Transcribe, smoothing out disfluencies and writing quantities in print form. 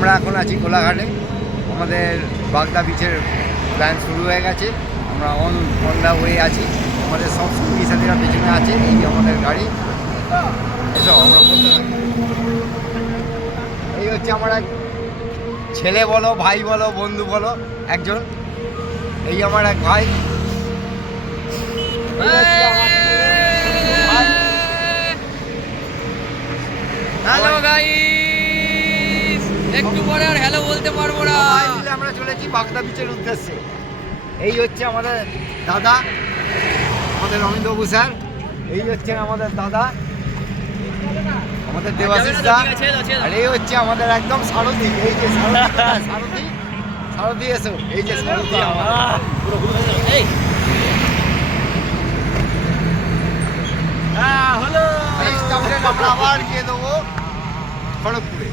আমরা এখন আছি কোলাঘাটে। আমাদের বাগদা বিচের প্ল্যান শুরু হয়ে গেছে। আমরা অন দ্য ওয়ে আছি। আমাদের সব সঙ্গী সাথীরা পেছনে আছে। এই আমাদের গাড়ি, এসব আমরা বলতে থাকি। এই হচ্ছে আমার এক ছেলে বলো, ভাই বলো, বন্ধু বলো, একজন। এই আমার এক ভাই। এই হচ্ছে আমার ভাই। হ্যালো গাইস, একটু পরে আর হ্যালো বলতে পারবো না। সবাই মিলে আমরা চলেছি বাগদা বিচের উদ্দেশ্যে। এই হচ্ছে আমাদের দাদা, আমাদের অমিতবাবু স্যার। এই হচ্ছে আমাদের দাদা, আমাদের দেবাশিস দা। আর এই হচ্ছে আমাদের একদম সারথি। এই যে সারথি, সারথি এসো। এই যে সারথি এই আমরা আবার গিয়ে দেবো খড়গপুরে।